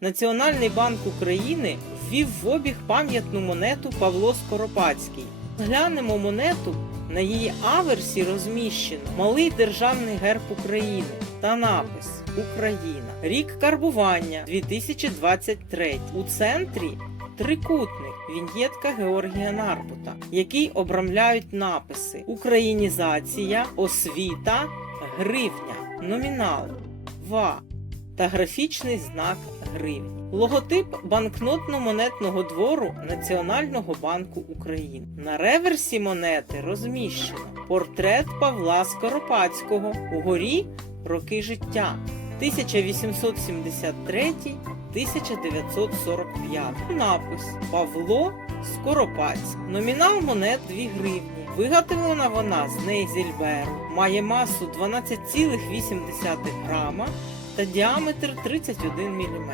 Національний банк України ввів в обіг пам'ятну монету Павло Скоропадський. Глянемо монету. На її аверсі розміщено малий державний герб України та напис Україна. Рік карбування 2023. У центрі трикутник віньєтка Георгія Нарбута, який обрамляють написи Українізація, освіта, гривня, номінал, ва та графічний знак гривні. Логотип банкнотно-монетного двору Національного банку України. На реверсі монети розміщено портрет Павла Скоропадського угорі роки життя 1873-1945. Напис Павло Скоропадський. Номінал монет 2 гривні. Виготовлена вона з нейзельберу, має масу 12,8 грама та діаметр 31 мм.